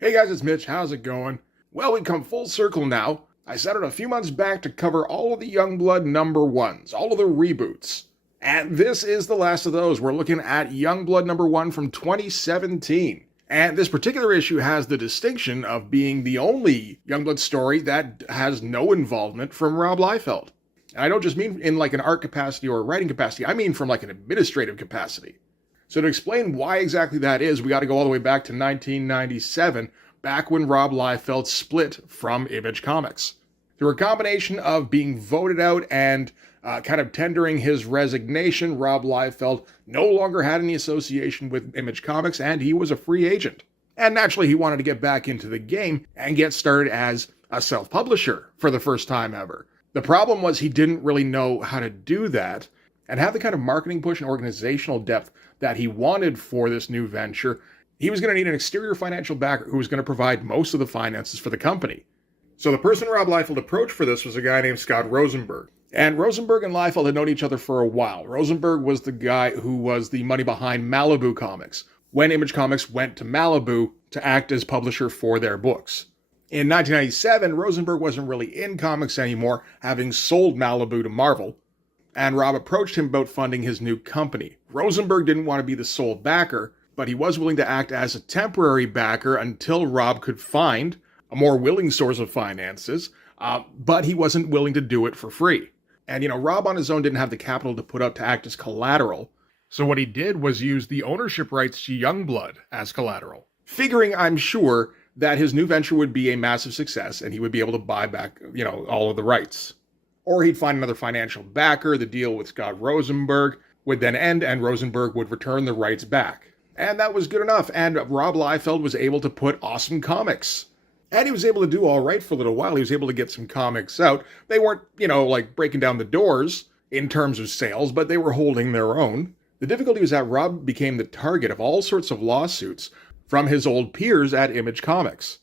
Hey guys, it's Mitch. How's it going? Well, we come full circle now. I set out a few months back to cover all of the Youngblood number ones, all of the reboots. And this is the last of those. We're looking at Youngblood number one from 2017. And this particular issue has the distinction of being the only Youngblood story that has no involvement from Rob Liefeld. And I don't just mean in like an art capacity or a writing capacity, I mean from like an administrative capacity. So to explain why exactly that is, we got to go all the way back to 1997, back when Rob Liefeld split from Image Comics. Through a combination of being voted out and kind of tendering his resignation, Rob Liefeld no longer had any association with Image Comics, and he was a free agent. And naturally, he wanted to get back into the game and get started as a self-publisher for the first time ever. The problem was he didn't really know how to do that and have the kind of marketing push and organizational depth that he wanted for this new venture. He was going to need an exterior financial backer who was going to provide most of the finances for the company. So the person Rob Liefeld approached for this was a guy named Scott Rosenberg. And Rosenberg and Liefeld had known each other for a while. Rosenberg was the guy who was the money behind Malibu Comics, when Image Comics went to Malibu to act as publisher for their books. In 1997, Rosenberg wasn't really in comics anymore, having sold Malibu to Marvel, and Rob approached him about funding his new company. Rosenberg didn't want to be the sole backer, but he was willing to act as a temporary backer until Rob could find a more willing source of finances, but he wasn't willing to do it for free. And, Rob on his own didn't have the capital to put up to act as collateral, so what he did was use the ownership rights to Youngblood as collateral, figuring, I'm sure, that his new venture would be a massive success and he would be able to buy back, all of the rights. Or he'd find another financial backer. The deal with Scott Rosenberg would then end and Rosenberg would return the rights back. And that was good enough. And Rob Liefeld was able to put awesome comics. And he was able to do all right for a little while. He was able to get some comics out. They weren't, like breaking down the doors in terms of sales, but they were holding their own. The difficulty was that Rob became the target of all sorts of lawsuits from his old peers at Image Comics.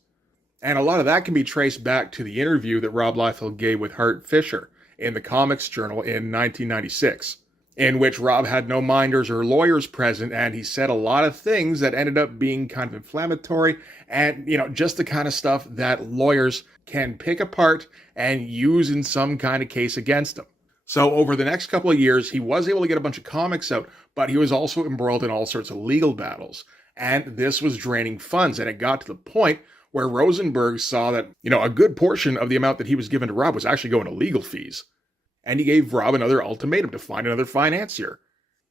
And a lot of that can be traced back to the interview that Rob Liefeld gave with Hart Fisher in the Comics Journal in 1996, in which Rob had no minders or lawyers present, and he said a lot of things that ended up being kind of inflammatory and, just the kind of stuff that lawyers can pick apart and use in some kind of case against him. So over the next couple of years, he was able to get a bunch of comics out, but he was also embroiled in all sorts of legal battles. And this was draining funds, and it got to the point where Rosenberg saw that, a good portion of the amount that he was given to Rob was actually going to legal fees. And he gave Rob another ultimatum to find another financier.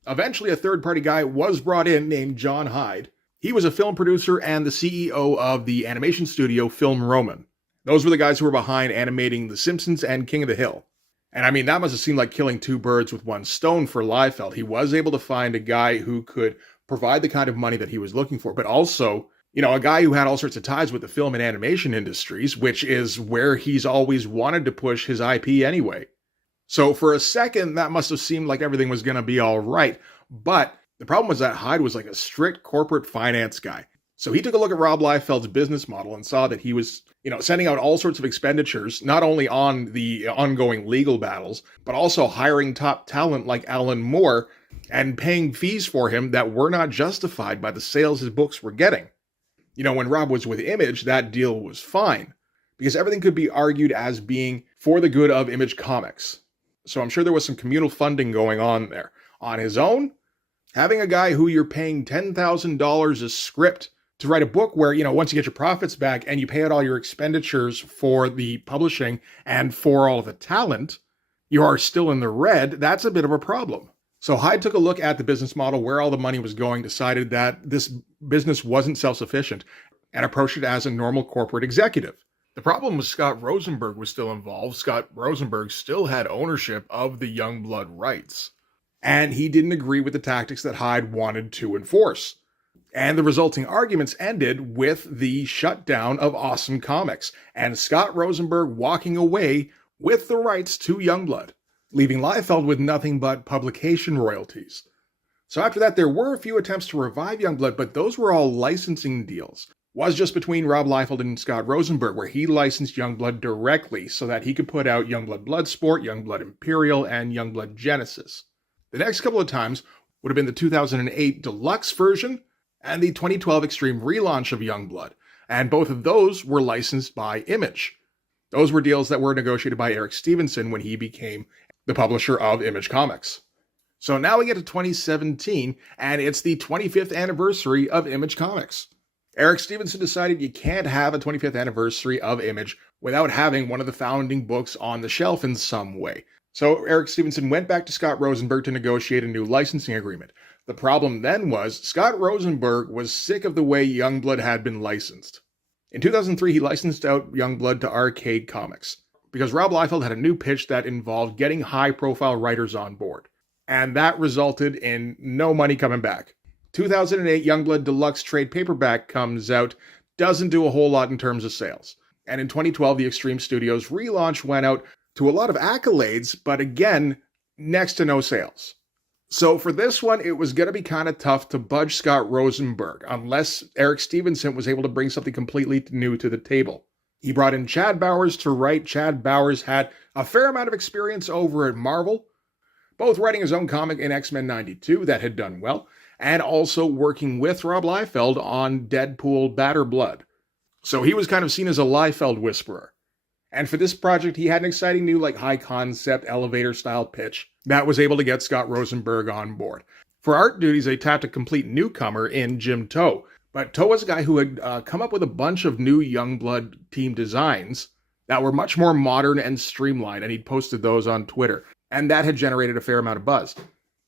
Eventually, a third-party guy was brought in named John Hyde. He was a film producer and the CEO of the animation studio Film Roman. Those were the guys who were behind animating The Simpsons and King of the Hill. And I mean, that must have seemed like killing two birds with one stone for Liefeld. He was able to find a guy who could provide the kind of money that he was looking for, but also, a guy who had all sorts of ties with the film and animation industries, which is where he's always wanted to push his IP anyway. So for a second, that must have seemed like everything was going to be all right. But the problem was that Hyde was like a strict corporate finance guy. So he took a look at Rob Liefeld's business model and saw that he was, sending out all sorts of expenditures, not only on the ongoing legal battles, but also hiring top talent like Alan Moore and paying fees for him that were not justified by the sales his books were getting. When Rob was with Image, that deal was fine, because everything could be argued as being for the good of Image Comics. So I'm sure there was some communal funding going on there. On his own, having a guy who you're paying $10,000 a script to write a book where, once you get your profits back and you pay out all your expenditures for the publishing and for all of the talent, you are still in the red, that's a bit of a problem. So Hyde took a look at the business model, where all the money was going, decided that this business wasn't self-sufficient, and approached it as a normal corporate executive. The problem was Scott Rosenberg was still involved. Scott Rosenberg still had ownership of the Youngblood rights. And he didn't agree with the tactics that Hyde wanted to enforce. And the resulting arguments ended with the shutdown of Awesome Comics, and Scott Rosenberg walking away with the rights to Youngblood, leaving Liefeld with nothing but publication royalties. So after that, there were a few attempts to revive Youngblood, but those were all licensing deals. Was just between Rob Liefeld and Scott Rosenberg, where he licensed Youngblood directly so that he could put out Youngblood Bloodsport, Youngblood Imperial, and Youngblood Genesis. The next couple of times would have been the 2008 deluxe version and the 2012 Extreme relaunch of Youngblood. and both of those were licensed by Image. Those were deals that were negotiated by Eric Stevenson when he became the publisher of Image Comics. So now we get to 2017, and it's the 25th anniversary of Image Comics. Eric Stevenson decided you can't have a 25th anniversary of Image without having one of the founding books on the shelf in some way. So Eric Stevenson went back to Scott Rosenberg to negotiate a new licensing agreement. The problem then was Scott Rosenberg was sick of the way Youngblood had been licensed. In 2003, he licensed out Youngblood to Arcade Comics because Rob Liefeld had a new pitch that involved getting high-profile writers on board. And that resulted in no money coming back. 2008, Youngblood Deluxe trade paperback comes out, doesn't do a whole lot in terms of sales. And in 2012, the Extreme Studios relaunch went out to a lot of accolades, but again, next to no sales. So for this one, it was going to be kind of tough to budge Scott Rosenberg, unless Eric Stevenson was able to bring something completely new to the table. He brought in Chad Bowers to write. Chad Bowers had a fair amount of experience over at Marvel, both writing his own comic in X-Men 92 that had done well, and also working with Rob Liefeld on Deadpool Batter Blood. So he was kind of seen as a Liefeld whisperer. And for this project, he had an exciting new high-concept elevator-style pitch that was able to get Scott Rosenberg on board. For art duties, they tapped a complete newcomer in Jim Toh. But Toh was a guy who had come up with a bunch of new Youngblood team designs that were much more modern and streamlined, and he'd posted those on Twitter. And that had generated a fair amount of buzz.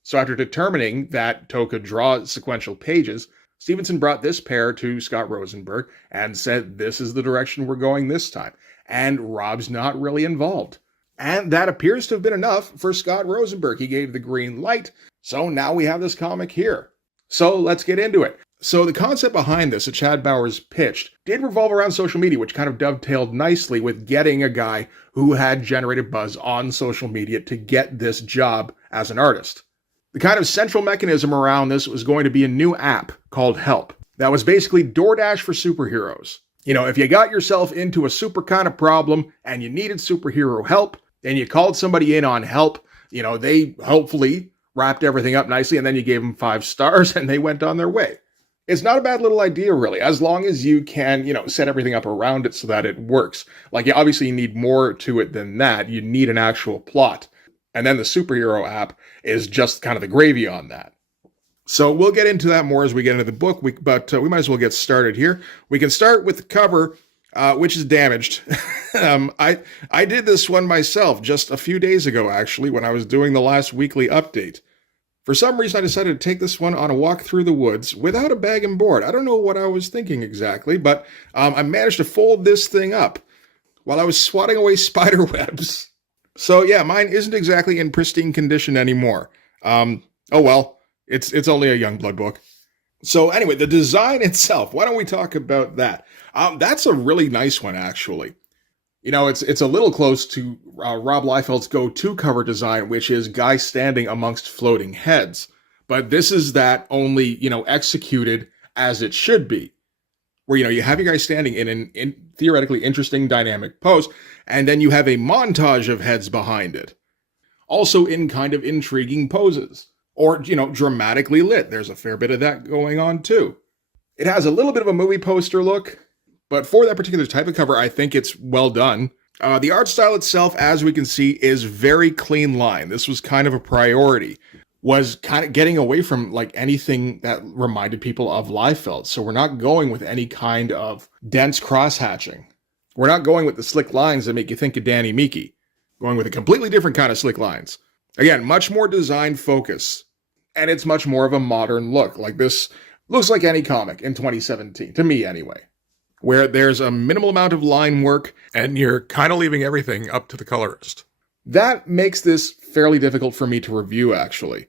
So after determining that Toh could draw sequential pages, Stevenson brought this pair to Scott Rosenberg and said, this is the direction we're going this time. And Rob's not really involved. And that appears to have been enough for Scott Rosenberg. He gave the green light. So now we have this comic here. So let's get into it. So the concept behind this that Chad Bowers pitched did revolve around social media, which kind of dovetailed nicely with getting a guy who had generated buzz on social media to get this job as an artist. The kind of central mechanism around this was going to be a new app called Help that was basically DoorDash for superheroes. You know, if you got yourself into a super kind of problem and you needed superhero help, and you called somebody in on Help, you know, they hopefully wrapped everything up nicely, and then you gave them 5 stars and they went on their way. It's not a bad little idea, really, as long as you can, you know, set everything up around it so that it works. Like, obviously you need more to it than that. You need an actual plot. And then the superhero app is just kind of the gravy on that. So we'll get into that more as we get into the book, but we might as well get started here. We can start with the cover, which is damaged. I did this one myself just a few days ago, actually, when I was doing the last weekly update. For some reason, I decided to take this one on a walk through the woods without a bag and board. I don't know what I was thinking exactly, but I managed to fold this thing up while I was swatting away spider webs. So yeah, mine isn't exactly in pristine condition anymore. Oh well, it's only a Youngblood book. So anyway, the design itself, why don't we talk about that? That's a really nice one, actually. You know, it's a little close to Rob Liefeld's go-to cover design, which is guy standing amongst floating heads. But this is that only, you know, executed as it should be. Where, you know, you have your guy standing in an theoretically interesting dynamic pose, and then you have a montage of heads behind it. Also in kind of intriguing poses. Or, you know, dramatically lit. There's a fair bit of that going on, too. It has a little bit of a movie poster look, but for that particular type of cover, I think it's well done. The art style itself, as we can see, is very clean line. This was kind of a priority. Was kind of getting away from like anything that reminded people of Liefeld. So we're not going with any kind of dense cross-hatching. We're not going with the slick lines that make you think of Danny Meeke. Going with a completely different kind of slick lines. Again, much more design focus. And it's much more of a modern look. Like this looks like any comic in 2017, to me anyway. Where there's a minimal amount of line work, and you're kind of leaving everything up to the colorist. That makes this fairly difficult for me to review, actually.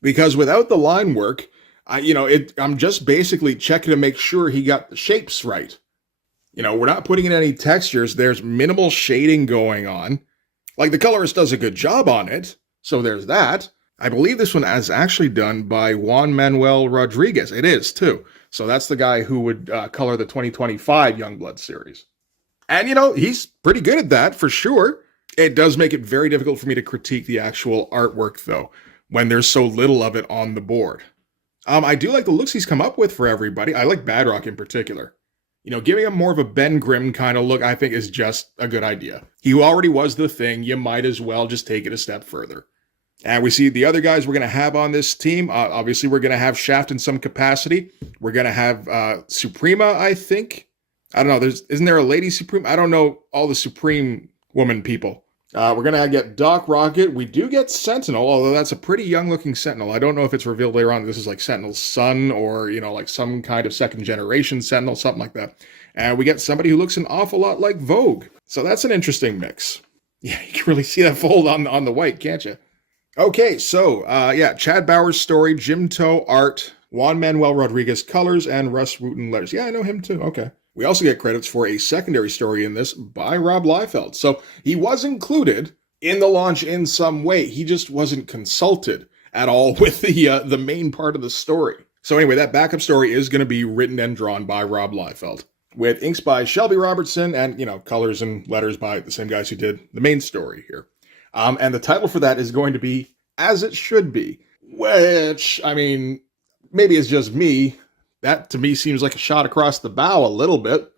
Because without the line work, I'm just basically checking to make sure he got the shapes right. You know, we're not putting in any textures. There's minimal shading going on. Like, the colorist does a good job on it, so there's that. I believe this one is actually done by Juan Manuel Rodriguez. It is, too. So that's the guy who would color the 2025 Youngblood series. And, you know, he's pretty good at that, for sure. It does make it very difficult for me to critique the actual artwork, though, when there's so little of it on the board. I do like the looks he's come up with for everybody. I like Badrock in particular. Giving him more of a Ben Grimm kind of look, I think, is just a good idea. He already was the Thing. You might as well just take it a step further. And we see the other guys we're going to have on this team. Obviously, we're going to have Shaft in some capacity. We're going to have Suprema, I think. I don't know. Isn't there a Lady Supreme? I don't know all the Supreme woman people. We're going to get Doc Rocket. We do get Sentinel, although that's a pretty young-looking Sentinel. I don't know if it's revealed later on this is like Sentinel's son or, like some kind of second-generation Sentinel, something like that. And we get somebody who looks an awful lot like Vogue. So that's an interesting mix. Yeah, you can really see that fold on the white, can't you? Okay, so, Chad Bauer's story, Jim Toe art, Juan Manuel Rodriguez colors, and Russ Wooten letters. Yeah, I know him too. Okay. We also get credits for a secondary story in this by Rob Liefeld. So he was included in the launch in some way. He just wasn't consulted at all with the main part of the story. So anyway, that backup story is going to be written and drawn by Rob Liefeld, with inks by Shelby Robertson and, colors and letters by the same guys who did the main story here. And the title for that is going to be As It Should Be, which, maybe it's just me. That, to me, seems like a shot across the bow a little bit.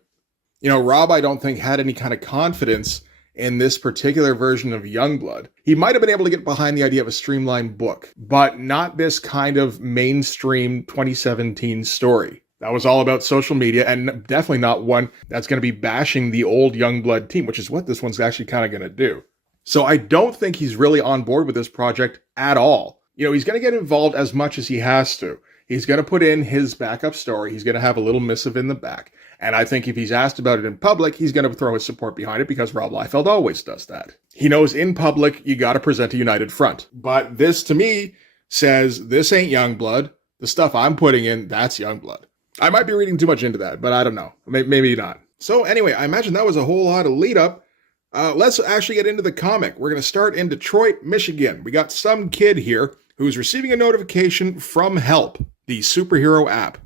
Rob, I don't think, had any kind of confidence in this particular version of Youngblood. He might have been able to get behind the idea of a streamlined book, but not this kind of mainstream 2017 story. That was all about social media, and definitely not one that's going to be bashing the old Youngblood team, which is what this one's actually kind of going to do. So I don't think he's really on board with this project at all. He's going to get involved as much as he has to. He's going to put in his backup story. He's going to have a little missive in the back. And I think if he's asked about it in public, he's going to throw his support behind it because Rob Liefeld always does that. He knows in public, you got to present a united front. But this, to me, says this ain't Youngblood. The stuff I'm putting in, that's Youngblood. I might be reading too much into that, but I don't know. Maybe not. So anyway, I imagine that was a whole lot of lead up. Let's actually get into the comic. We're going to start in Detroit, Michigan. We got some kid here who's receiving a notification from Help, the superhero app,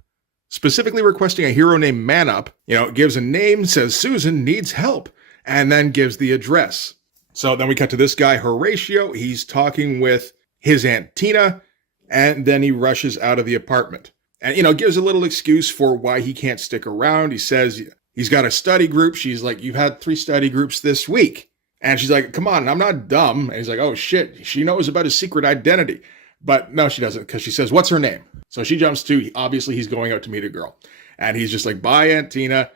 specifically requesting a hero named Man Up. It gives a name, says Susan needs help, and then gives the address. So then we cut to this guy, Horatio. He's talking with his Aunt Tina, and then he rushes out of the apartment. And, gives a little excuse for why he can't stick around. He says he's got a study group. She's like, you've had 3 study groups this week. And she's like, come on, I'm not dumb. And he's like, oh shit, she knows about his secret identity. But no, she doesn't, because she says, what's her name? So she jumps to, obviously he's going out to meet a girl. And he's just like, bye, Aunt Tina.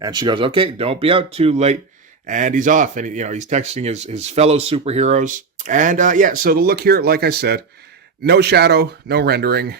And she goes, okay, don't be out too late. And he's off. And, he's texting his fellow superheroes. And so the look here, like I said, no shadow, no rendering.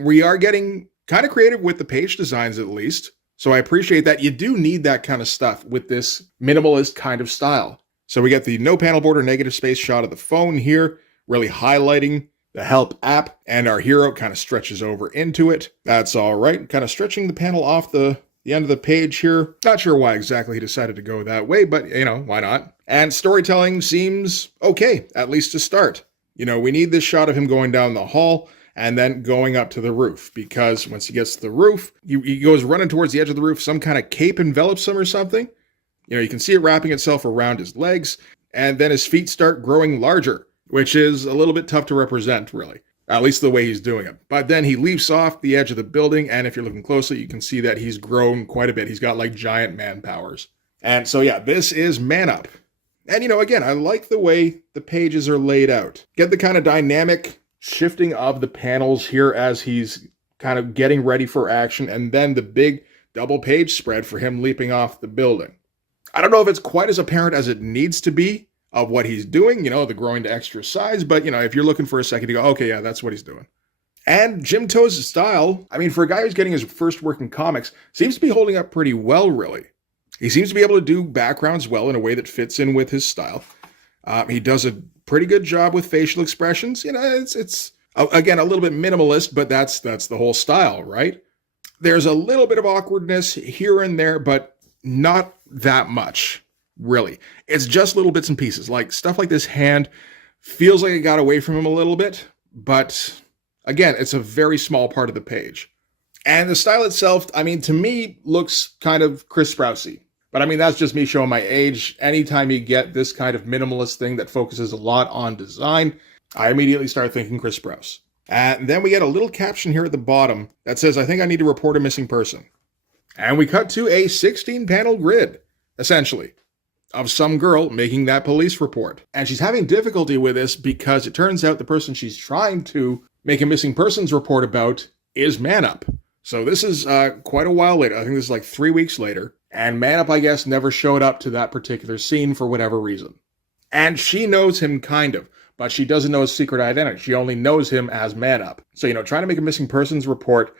We are getting kind of creative with the page designs, at least. So I appreciate that. You do need that kind of stuff with this minimalist kind of style. So we get the no panel border negative space shot of the phone here, really highlighting the Help app, and our hero kind of stretches over into it. That's all right. Kind of stretching the panel off the end of the page here. Not sure why exactly he decided to go that way, but, why not? And storytelling seems okay, at least to start. We need this shot of him going down the hall and then going up to the roof, because once he gets to the roof, he goes running towards the edge of the roof. Some kind of cape envelops him or something. You can see it wrapping itself around his legs, and then his feet start growing larger, which is a little bit tough to represent, really, at least the way he's doing it. But then he leaps off the edge of the building, and if you're looking closely, you can see that he's grown quite a bit. He's got like giant man powers. And so, this is Man Up. And, again, I like the way the pages are laid out. Get the kind of dynamic shifting of the panels here as he's kind of getting ready for action, and then the big double page spread for him leaping off the building. I don't know if it's quite as apparent as it needs to be of what he's doing, the growing to extra size, but, if you're looking for a second, you go, okay, yeah, that's what he's doing. And Jim Toe's style, for a guy who's getting his first work in comics, seems to be holding up pretty well, really. He seems to be able to do backgrounds well in a way that fits in with his style. He does a pretty good job with facial expressions. It's again, a little bit minimalist, but that's the whole style, right? There's a little bit of awkwardness here and there, but not that much, really. It's just little bits and pieces. Like stuff like this hand feels like it got away from him a little bit, but again, it's a very small part of the page. And the style itself, to me, looks kind of Chris Sprousey. But that's just me showing my age. Anytime you get this kind of minimalist thing that focuses a lot on design, I immediately start thinking Chris Sprouse. And then we get a little caption here at the bottom that says, I think I need to report a missing person. And we cut to a 16-panel grid, essentially, of some girl making that police report. And she's having difficulty with this because it turns out the person she's trying to make a missing persons report about is Man Up. So this is quite a while later. I think this is like 3 weeks later. And Man Up, I guess, never showed up to that particular scene for whatever reason. And she knows him kind of, but she doesn't know his secret identity. She only knows him as Man Up. So, trying to make a missing persons report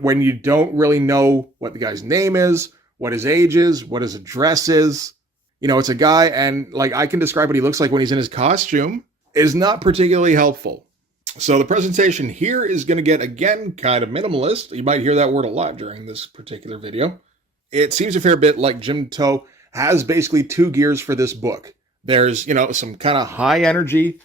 when you don't really know what the guy's name is, what his age is, what his address is. It's a guy, and I can describe what he looks like when he's in his costume, is not particularly helpful. So the presentation here is going to get, again, kind of minimalist. You might hear that word a lot during this particular video. It seems a fair bit like Jim Toe has basically two gears for this book. There's, some kind of high energy,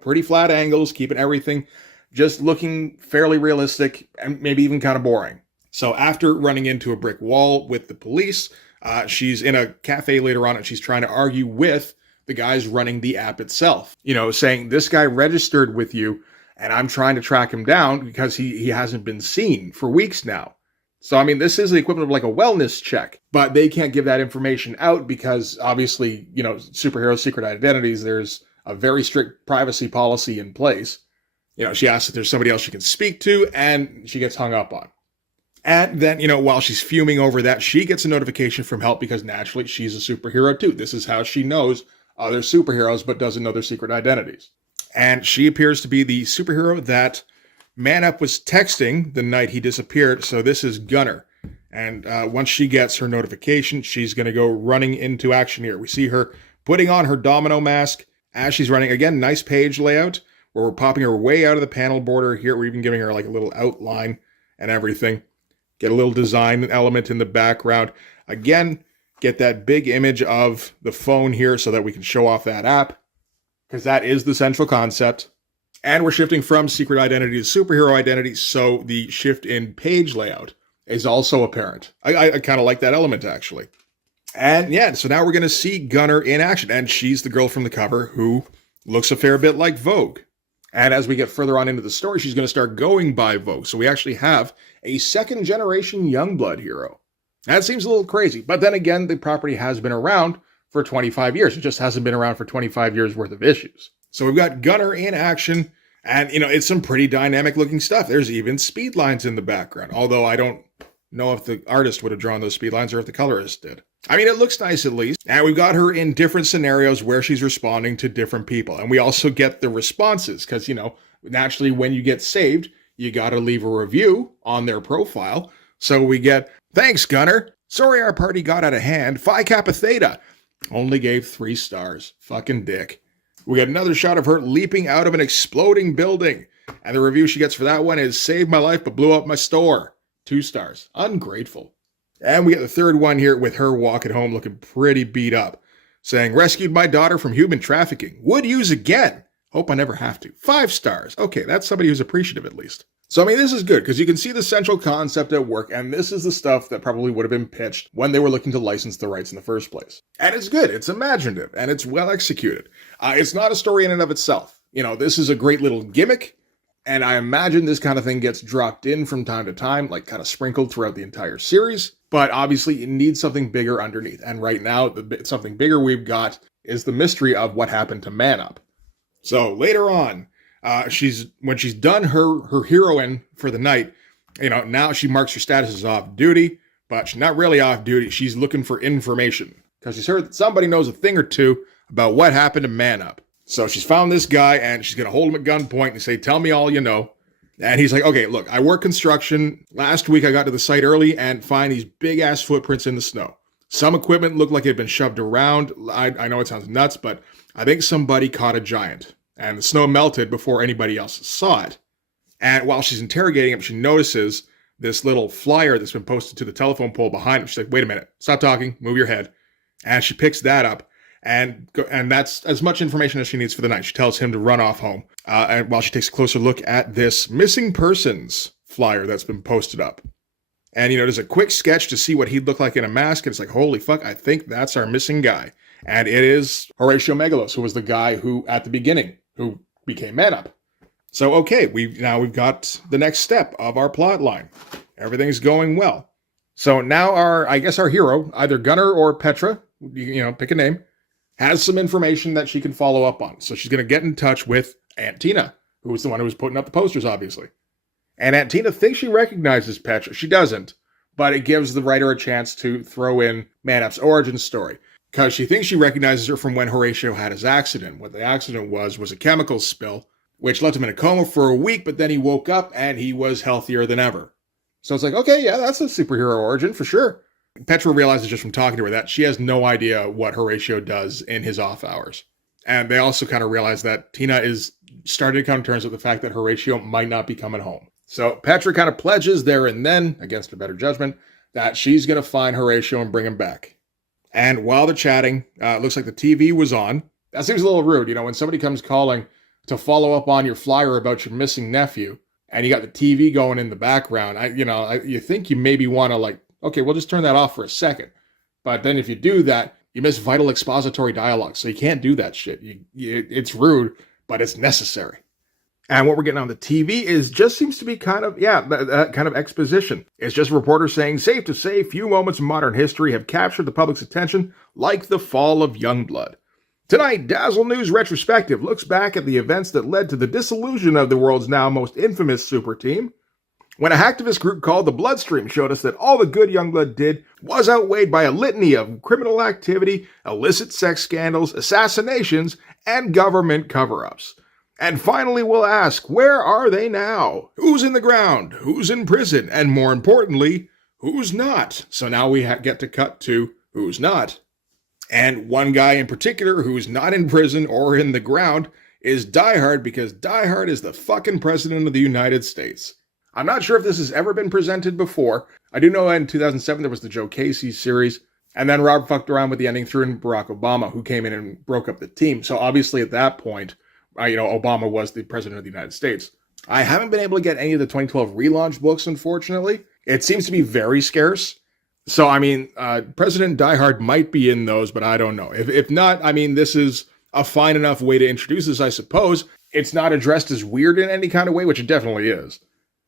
pretty flat angles, keeping everything just looking fairly realistic and maybe even kind of boring. So after running into a brick wall with the police, she's in a cafe later on and she's trying to argue with the guys running the app itself, saying this guy registered with you and I'm trying to track him down because he hasn't been seen for weeks now. So, this is the equivalent of like a wellness check, but they can't give that information out because obviously, superhero secret identities, there's a very strict privacy policy in place. She asks if there's somebody else she can speak to and she gets hung up on. And then, while she's fuming over that, she gets a notification from help because naturally she's a superhero too. This is how she knows other superheroes, but doesn't know their secret identities. And she appears to be the superhero that Man Up was texting the night he disappeared. So this is Gunner. And once she gets her notification, she's going to go running into action here. We see her putting on her domino mask as she's running. Again, nice page layout where we're popping her way out of the panel border. Here we're even giving her like a little outline and everything. Get a little design element in the background. Again, get that big image of the phone here so that we can show off that app, because that is the central concept. And we're shifting from secret identity to superhero identity, so the shift in page layout is also apparent. I kind of like that element, actually. And yeah, so now we're going to see Gunner in action, and she's the girl from the cover who looks a fair bit like Vogue. And as we get further on into the story, she's going to start going by Vogue. So we actually have a second-generation Youngblood hero. That seems a little crazy. But then again, the property has been around for 25 years. It just hasn't been around for 25 years worth of issues. So we've got Gunner in action. And, it's some pretty dynamic-looking stuff. There's even speed lines in the background. Although I don't know if the artist would have drawn those speed lines or if the colorist did. It looks nice at least. And we've got her in different scenarios where she's responding to different people. And we also get the responses because, naturally when you get saved, you got to leave a review on their profile. So we get, thanks, Gunner. Sorry our party got out of hand. Phi Kappa Theta. Only gave 3 stars. Fucking dick. We get another shot of her leaping out of an exploding building. And the review she gets for that one is, saved my life but blew up my store. 2 stars. Ungrateful. And we get the third one here with her walking home looking pretty beat up, saying, rescued my daughter from human trafficking. Would use again. Hope I never have to. 5 stars. Okay, that's somebody who's appreciative at least. So, this is good because you can see the central concept at work, and this is the stuff that probably would have been pitched when they were looking to license the rights in the first place. And it's good. It's imaginative, and it's well executed. It's not a story in and of itself. This is a great little gimmick. And I imagine this kind of thing gets dropped in from time to time, like kind of sprinkled throughout the entire series. But obviously, it needs something bigger underneath. And right now, something bigger we've got is the mystery of what happened to Man Up. So later on, when she's done her heroine for the night, now she marks her status as off duty, but she's not really off duty. She's looking for information because she's heard that somebody knows a thing or two about what happened to Man Up. So she's found this guy, and she's going to hold him at gunpoint and say, tell me all you know. And he's like, okay, look, I work construction. Last week I got to the site early and find these big-ass footprints in the snow. Some equipment looked like it had been shoved around. I know it sounds nuts, but I think somebody caught a giant. And the snow melted before anybody else saw it. And while she's interrogating him, she notices this little flyer that's been posted to the telephone pole behind him. She's like, wait a minute, stop talking, move your head. And she picks that up. And that's as much information as she needs for the night. She tells him to run off home. And while she takes a closer look at this missing persons flyer that's been posted up. And, there's a quick sketch to see what he'd look like in a mask. And it's like, holy fuck, I think that's our missing guy. And it is Horatio Megalos, who was the guy who, at the beginning, who became Man Up. So, okay, we've got the next step of our plot line. Everything's going well. So now I guess our hero, either Gunnar or Petra, pick a name, has some information that she can follow up on. So she's going to get in touch with Aunt Tina, who was the one who was putting up the posters, obviously. And Aunt Tina thinks she recognizes Petra. She doesn't, but it gives the writer a chance to throw in Man-Up's origin story, because she thinks she recognizes her from when Horatio had his accident. What the accident was a chemical spill, which left him in a coma for a week, but then he woke up and he was healthier than ever. So it's like, okay, yeah, that's a superhero origin for sure. Petra realizes just from talking to her that she has no idea what Horatio does in his off hours. And they also kind of realize that Tina is starting to come to terms with the fact that Horatio might not be coming home. So Petra kind of pledges there and then, against her better judgment, that she's going to find Horatio and bring him back. And while they're chatting, it looks like the TV was on. That seems a little rude, when somebody comes calling to follow up on your flyer about your missing nephew, and you got the TV going in the background, you think you maybe want to okay, we'll just turn that off for a second. But then if you do that, you miss vital expository dialogue. So you can't do that shit. It's rude, but it's necessary. And what we're getting on the TV seems to be kind of exposition. It's just a reporter saying, safe to say, few moments in modern history have captured the public's attention like the fall of Youngblood. Tonight, Dazzle News Retrospective looks back at the events that led to the dissolution of the world's now most infamous super team, when a hacktivist group called the Bloodstream showed us that all the good Youngblood did was outweighed by a litany of criminal activity, illicit sex scandals, assassinations, and government cover-ups. And finally, we'll ask, where are they now? Who's in the ground? Who's in prison? And more importantly, who's not? So now we get to cut to who's not. And one guy in particular who's not in prison or in the ground is Die Hard, because Die Hard is the fucking president of the United States. I'm not sure if this has ever been presented before. I do know in 2007 there was the Joe Casey series, and then Rob fucked around with the ending through in Barack Obama, who came in and broke up the team. So obviously at that point, Obama was the president of the United States. I haven't been able to get any of the 2012 relaunch books, unfortunately. It seems to be very scarce. So, President Die Hard might be in those, but I don't know. If not, this is a fine enough way to introduce this, I suppose. It's not addressed as weird in any kind of way, which it definitely is.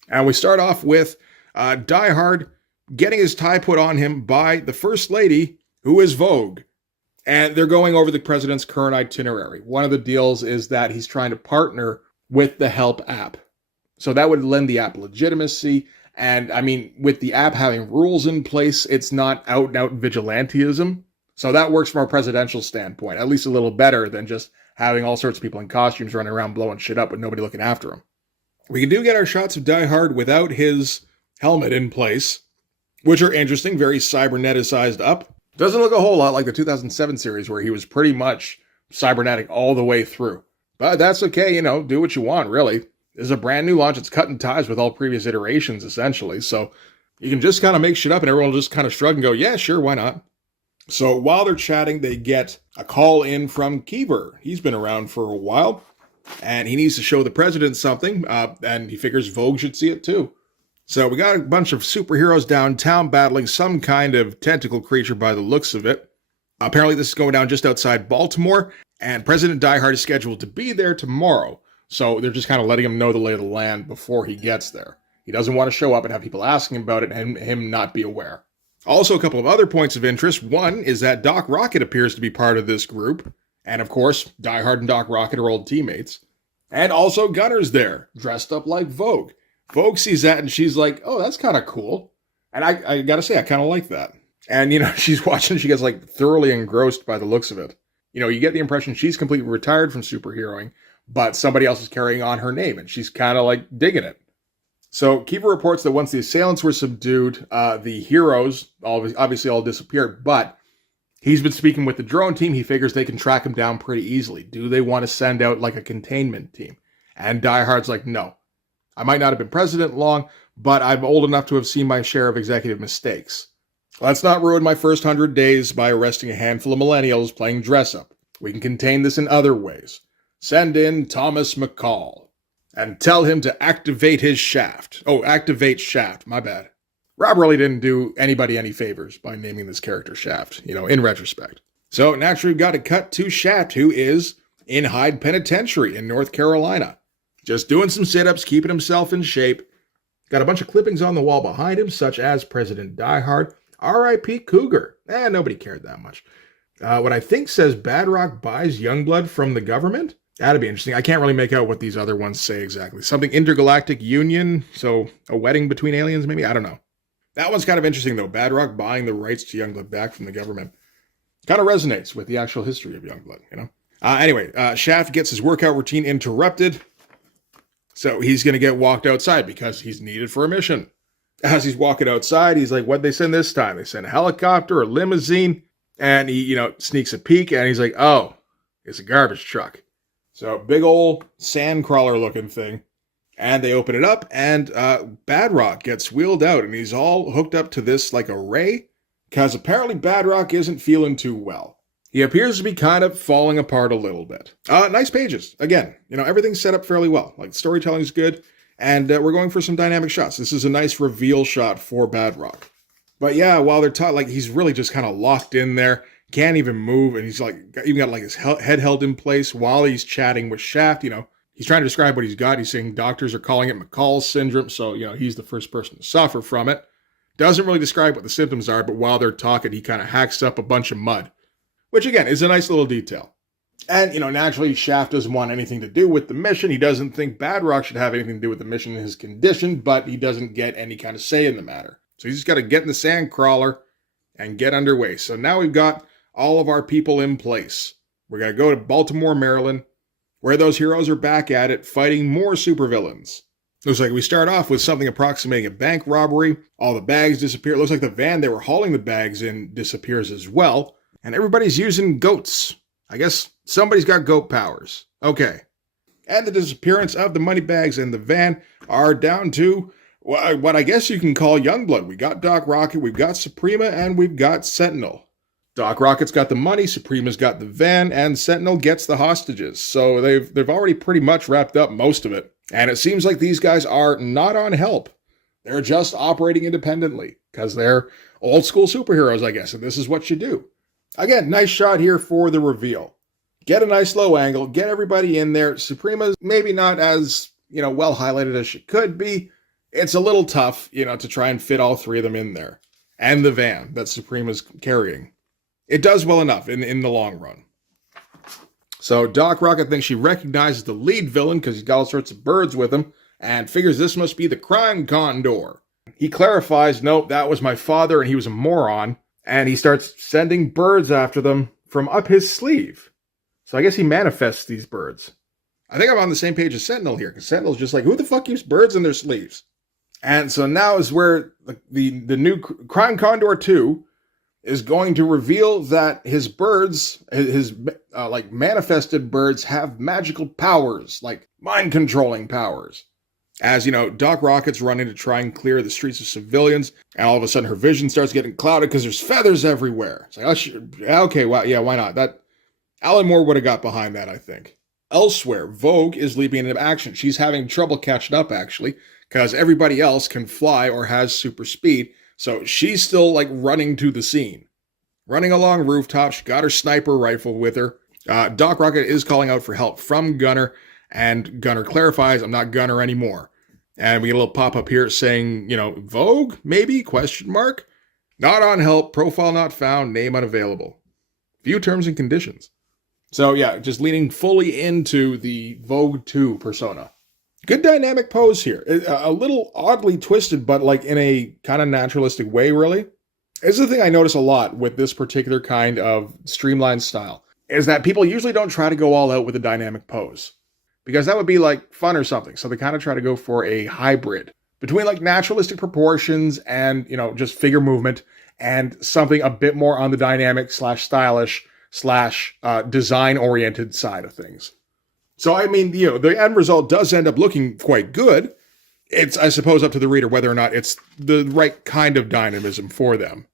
And we start off with Die Hard getting his tie put on him by the First Lady, who is Vogue. And they're going over the president's current itinerary. One of the deals is that he's trying to partner with the Help app. So that would lend the app legitimacy. And with the app having rules in place, it's not out and out vigilantism. So that works from a presidential standpoint, at least a little better than just having all sorts of people in costumes running around blowing shit up with nobody looking after them. We do get our shots of Die Hard without his helmet in place, which are interesting, very cyberneticized up. Doesn't look a whole lot like the 2007 series where he was pretty much cybernetic all the way through. But that's okay, do what you want, really. This is a brand new launch. It's cutting ties with all previous iterations, essentially. So you can just kind of make shit up and everyone will just kind of shrug and go, yeah, sure, why not? So while they're chatting, they get a call in from Kiever. He's been around for a while, and he needs to show the president something, and he figures Vogue should see it too. So we got a bunch of superheroes downtown battling some kind of tentacle creature by the looks of it. Apparently this is going down just outside Baltimore, and President Die Hard is scheduled to be there tomorrow. So they're just kind of letting him know the lay of the land before he gets there. He doesn't want to show up and have people asking about it and him not be aware. Also, a couple of other points of interest. One is that Doc Rocket appears to be part of this group. And of course, Die Hard and Doc Rocket are old teammates. And also Gunner's there, dressed up like Vogue. Vogue sees that and she's like, oh, that's kind of cool. And I gotta say, I kind of like that. And, she's watching, she gets thoroughly engrossed by the looks of it. You get the impression she's completely retired from superheroing, but somebody else is carrying on her name, and she's kind of digging it. So Kiever reports that once the assailants were subdued, the heroes obviously all disappeared, but he's been speaking with the drone team. He figures they can track him down pretty easily. Do they want to send out a containment team? And Die Hard's like, no. I might not have been president long, but I'm old enough to have seen my share of executive mistakes. Let's not ruin my first 100 days by arresting a handful of millennials playing dress-up. We can contain this in other ways. Send in Thomas McCall and tell him to activate his shaft. Oh, activate Shaft. My bad. Rob really didn't do anybody any favors by naming this character Shaft, in retrospect. So naturally we've got to cut to Shaft, who is in Hyde Penitentiary in North Carolina. Just doing some sit-ups, keeping himself in shape. Got a bunch of clippings on the wall behind him, such as President Diehard, R.I.P. Cougar. Nobody cared that much. What I think says Badrock buys Youngblood from the government. That'd be interesting. I can't really make out what these other ones say exactly. Something intergalactic union, so a wedding between aliens maybe? I don't know. That one's kind of interesting though. Badrock buying the rights to Youngblood back from the government. Kind of resonates with the actual history of Youngblood, you know? Anyway, Shaft gets his workout routine interrupted. So he's going to get walked outside because he's needed for a mission. As he's walking outside, he's like, what'd they send this time? They sent a helicopter, a limousine, and he, sneaks a peek, and he's like, oh, it's a garbage truck. So big old sandcrawler looking thing. And they open it up, and Badrock gets wheeled out, and he's all hooked up to this like array, because apparently Badrock isn't feeling too well. He appears to be kind of falling apart a little bit. Nice pages. Again, everything's set up fairly well. Like, storytelling's good, and we're going for some dynamic shots. This is a nice reveal shot for Badrock. But yeah, while they're taught, he's really just kind of locked in there, can't even move, and he's even got his head held in place while he's chatting with Shaft. He's trying to describe what he's got. He's saying doctors are calling it McCall's syndrome, so he's the first person to suffer from it. Doesn't really describe what the symptoms are, but while they're talking, he kind of hacks up a bunch of mud. Which, again, is a nice little detail. And, naturally, Shaft doesn't want anything to do with the mission. He doesn't think Badrock should have anything to do with the mission in his condition, but he doesn't get any kind of say in the matter. So he's just got to get in the sand crawler and get underway. So now we've got all of our people in place. We're going to go to Baltimore, Maryland, where those heroes are back at it, fighting more supervillains. Looks like we start off with something approximating a bank robbery. All the bags disappear. Looks like the van they were hauling the bags in disappears as well. And everybody's using goats. I guess somebody's got goat powers. Okay. And the disappearance of the money bags and the van are down to what I guess you can call Youngblood. We got Doc Rocket, we've got Suprema, and we've got Sentinel. Doc Rocket's got the money, Suprema's got the van, and Sentinel gets the hostages. So they've already pretty much wrapped up most of it. And it seems like these guys are not on help. They're just operating independently because they're old school superheroes, I guess, and this is what you do. Again, nice shot here for the reveal. Get a nice low angle, get everybody in there. Suprema's maybe not as, well highlighted as she could be. It's a little tough, to try and fit all three of them in there. And the van that Suprema's carrying. It does well enough in the long run. So Doc Rocket thinks she recognizes the lead villain because he's got all sorts of birds with him and figures this must be the crime condor. He clarifies, nope, that was my father and he was a moron. And he starts sending birds after them from up his sleeve. So I guess he manifests these birds. I think I'm on the same page as Sentinel here, because Sentinel's just like, who the fuck keeps birds in their sleeves? And so now is where the new Crime Condor 2 is going to reveal that his birds, his manifested birds, have magical powers, like mind-controlling powers. As, Doc Rocket's running to try and clear the streets of civilians, and all of a sudden her vision starts getting clouded because there's feathers everywhere. It's like, okay, well, yeah, why not? That Alan Moore would have got behind that, I think. Elsewhere, Vogue is leaping into action. She's having trouble catching up, actually, because everybody else can fly or has super speed, so she's still, running to the scene. Running along rooftops, she got her sniper rifle with her. Doc Rocket is calling out for help from Gunner, and Gunner clarifies, I'm not Gunner anymore. And we get a little pop-up here saying, Vogue, maybe, question mark? Not on help, profile not found, name unavailable. View terms and conditions. So yeah, just leaning fully into the Vogue 2 persona. Good dynamic pose here. A little oddly twisted, but in a kind of naturalistic way, really. This is the thing I notice a lot with this particular kind of streamlined style, is that people usually don't try to go all out with a dynamic pose. Because that would be fun or something. So they kind of try to go for a hybrid between naturalistic proportions and, just figure movement and something a bit more on the dynamic / stylish / design oriented side of things. So, I mean, the end result does end up looking quite good. It's, I suppose, up to the reader whether or not it's the right kind of dynamism for them.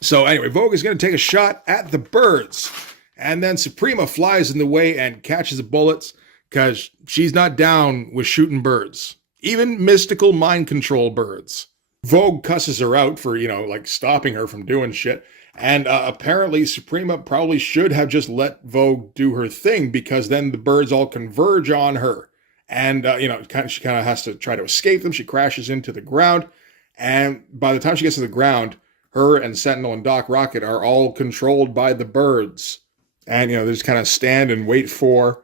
So anyway, Vogue is going to take a shot at the birds. And then Suprema flies in the way and catches the bullets. Because she's not down with shooting birds. Even mystical mind control birds. Vogue cusses her out for, stopping her from doing shit. And apparently Suprema probably should have just let Vogue do her thing, because then the birds all converge on her. And, she kind of has to try to escape them. She crashes into the ground. And by the time she gets to the ground, her and Sentinel and Doc Rocket are all controlled by the birds. And, they just kind of stand and wait for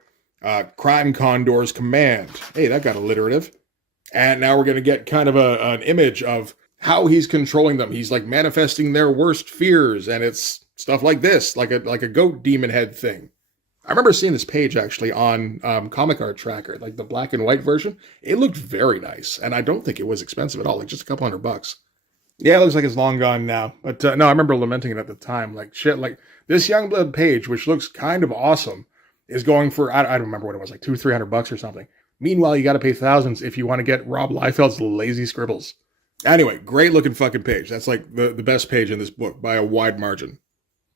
Crime Condor's command. Hey, that got alliterative. And now we're going to get kind of an image of how he's controlling them. He's like manifesting their worst fears. And it's stuff like this, like a goat demon head thing. I remember seeing this page actually on Comic Art Tracker, like the black and white version. It looked very nice, and I don't think it was expensive at all, like just a couple $100. Yeah, it looks like it's long gone now. But no, I remember lamenting it at the time. Like, shit, like this Youngblood page, which looks kind of awesome, is going for, I don't remember what it was, like $200-300 or something. Meanwhile, you got to pay thousands if you want to get Rob Liefeld's lazy scribbles. Anyway, great looking fucking page. That's like the best page in this book by a wide margin.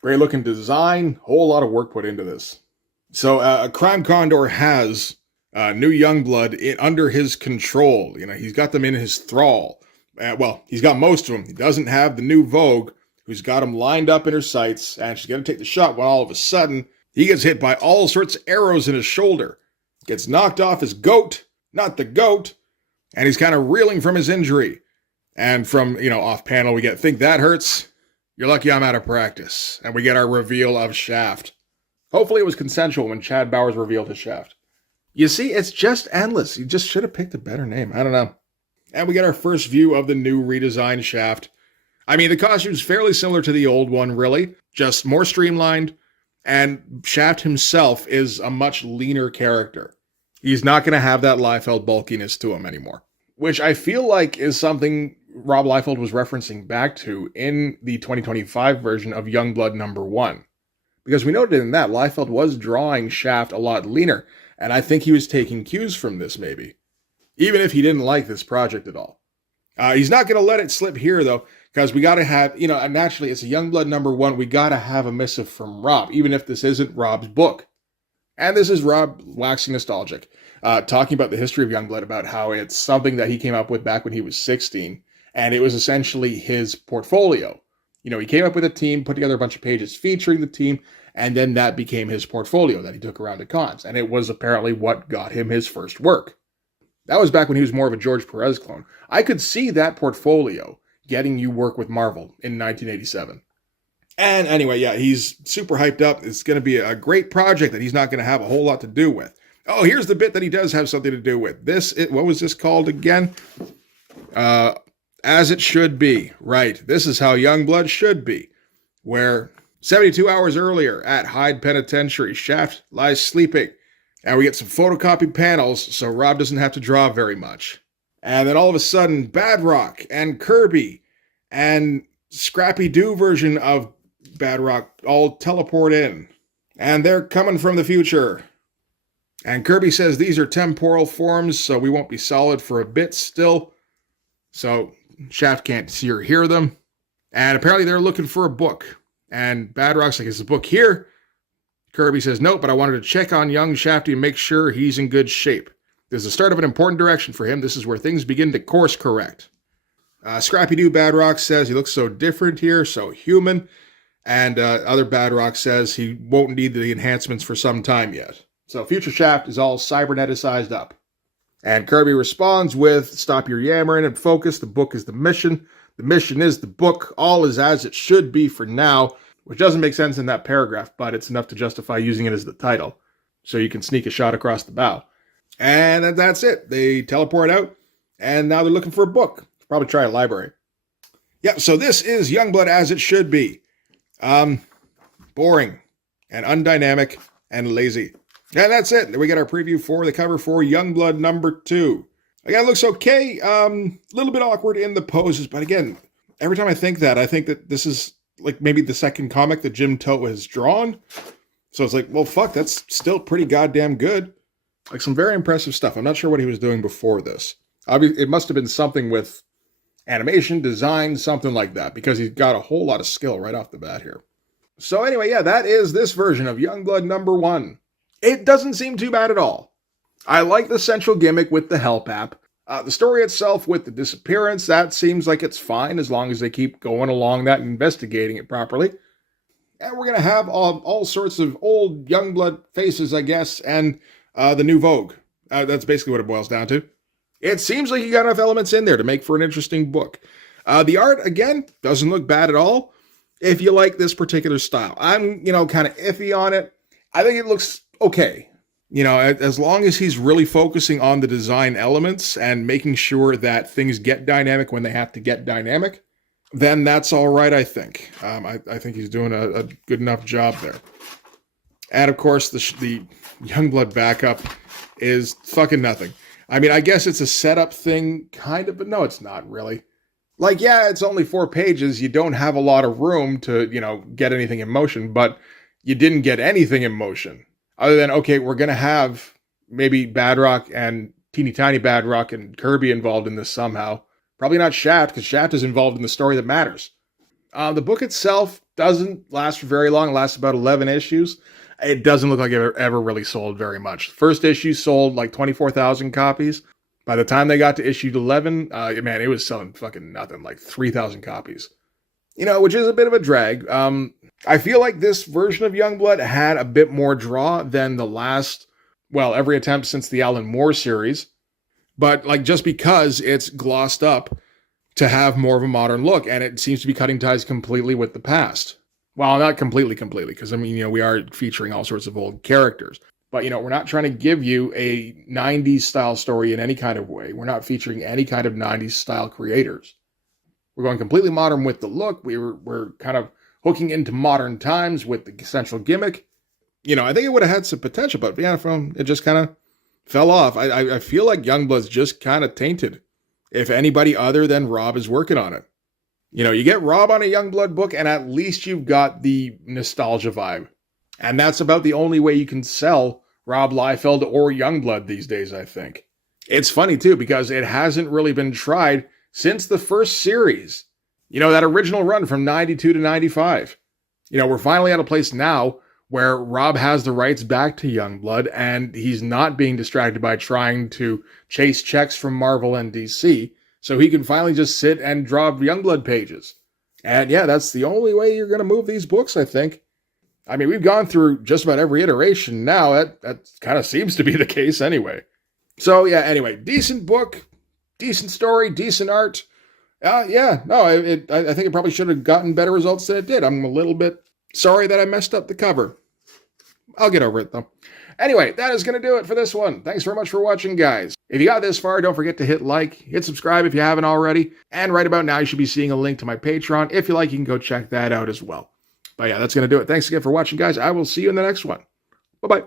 Great looking design, whole lot of work put into this. So, Crime Condor has new Youngblood under his control. He's got them in his thrall. He's got most of them. He doesn't have the new Vogue, who's got him lined up in her sights, and she's going to take the shot when all of a sudden he gets hit by all sorts of arrows in his shoulder. Gets knocked off his goat, not the goat, and he's kind of reeling from his injury. And from, off panel, we get, think that hurts? You're lucky I'm out of practice. And we get our reveal of Shaft. Hopefully it was consensual when Chad Bowers revealed his Shaft. You see, it's just endless. You just should have picked a better name. I don't know. And we get our first view of the new redesigned Shaft. I mean, the costume's fairly similar to the old one, really. Just more streamlined. And Shaft himself is a much leaner character. He's not going to have that Liefeld bulkiness to him anymore. Which I feel like is something Rob Liefeld was referencing back to in the 2025 version of Youngblood #1. Because we noted in that, Liefeld was drawing Shaft a lot leaner, and I think he was taking cues from this, maybe. Even if he didn't like this project at all. He's not going to let it slip here, though, because we got to have, naturally, it's a Youngblood #1, we got to have a missive from Rob, even if this isn't Rob's book. And this is Rob waxing nostalgic, talking about the history of Youngblood, about how it's something that he came up with back when he was 16, and it was essentially his portfolio. He came up with a team, put together a bunch of pages featuring the team, and then that became his portfolio that he took around to cons. And it was apparently what got him his first work. That was back when he was more of a George Perez clone. I could see that portfolio getting you work with Marvel in 1987. And anyway, yeah, he's super hyped up. It's going to be a great project that he's not going to have a whole lot to do with. Oh, here's the bit that he does have something to do with. What was this called again? As It Should Be. Right. This is how Youngblood should be. Where 72 hours earlier at Hyde Penitentiary, Shaft lies sleeping. And we get some photocopied panels, so Rob doesn't have to draw very much. And then all of a sudden, Badrock and Kirby and Scrappy Doo version of Badrock all teleport in. And they're coming from the future. And Kirby says these are temporal forms, so we won't be solid for a bit still. So Shaft can't see or hear them. And apparently they're looking for a book. And Badrock's like, is the book here? Kirby says, nope, but I wanted to check on young Shafty and make sure he's in good shape. This is the start of an important direction for him. This is where things begin to course correct. Scrappy Doo Badrock says he looks so different here, so human. And other Badrock says he won't need the enhancements for some time yet. So future Shaft is all cyberneticized up. And Kirby responds with, stop your yammering and focus. The book is the mission. The mission is the book. All is as it should be for now. Which doesn't make sense in that paragraph, but it's enough to justify using it as the title. So you can sneak a shot across the bow. And that's it. They teleport out, and now they're looking for a book. Probably try a library. Yeah, so this is Youngblood as it should be. Boring, and undynamic, and lazy. And that's it. There we get our preview for the cover for Youngblood #2. Again, it looks okay. A little bit awkward in the poses, but again, every time I think that this is like maybe the second comic that Jim Tote has drawn. So it's like, well, fuck, that's still pretty goddamn good. Like some very impressive stuff. I'm not sure what he was doing before this. Obviously, it must have been something with animation, design, something like that, because he's got a whole lot of skill right off the bat here. So anyway, yeah, that is this version of Youngblood #1. It doesn't seem too bad at all. I like the central gimmick with the help app. The story itself with the disappearance, that seems like it's fine as long as they keep going along that and investigating it properly. And we're going to have all sorts of old Youngblood faces, I guess, and the new Vogue. That's basically what it boils down to. It seems like you got enough elements in there to make for an interesting book. The art, again, doesn't look bad at all if you like this particular style. I'm, kind of iffy on it. I think it looks okay. As long as he's really focusing on the design elements and making sure that things get dynamic when they have to get dynamic, then that's all right, I think. I think he's doing a good enough job there. And, of course, the Youngblood backup is fucking nothing. I mean, I guess it's a setup thing, kind of, but no, it's not really. Like, yeah, it's only 4 pages. You don't have a lot of room to, get anything in motion, but you didn't get anything in motion. Other than, okay, we're going to have maybe Badrock and teeny tiny Badrock and Kirby involved in this somehow. Probably not Shaft, because Shaft is involved in the story that matters. The book itself doesn't last for very long. It lasts about 11 issues. It doesn't look like it ever really sold very much. First issue sold like 24,000 copies. By the time they got to issue 11, man, it was selling fucking nothing, like 3,000 copies. Which is a bit of a drag. I feel like this version of Youngblood had a bit more draw than the last, every attempt since the Alan Moore series. But just because it's glossed up to have more of a modern look, and it seems to be cutting ties completely with the past. Well, not completely, because, we are featuring all sorts of old characters. But, we're not trying to give you a 90s style story in any kind of way. We're not featuring any kind of 90s style creators. We're going completely modern with the look. We're kind of hooking into modern times with the central gimmick. I think it would have had some potential, but it just kind of fell off. I feel like Youngblood's just kind of tainted if anybody other than Rob is working on it. You get Rob on a Youngblood book, and at least you've got the nostalgia vibe. And that's about the only way you can sell Rob Liefeld or Youngblood these days, I think. It's funny, too, because it hasn't really been tried since the first series. That original run from 92 to 95. We're finally at a place now where Rob has the rights back to Youngblood, and he's not being distracted by trying to chase checks from Marvel and DC, so he can finally just sit and draw Youngblood pages. And yeah, that's the only way you're going to move these books, I think. I mean, we've gone through just about every iteration now. That kind of seems to be the case anyway. So yeah, anyway, decent book, decent story, decent art. I think it probably should have gotten better results than it did. I'm a little bit sorry that I messed up the cover. I'll get over it, though. Anyway, that is going to do it for this one. Thanks very much for watching, guys. If you got this far, don't forget to hit like, hit subscribe if you haven't already, and right about now, you should be seeing a link to my Patreon. If you like, you can go check that out as well. But yeah, that's going to do it. Thanks again for watching, guys. I will see you in the next one. Bye-bye.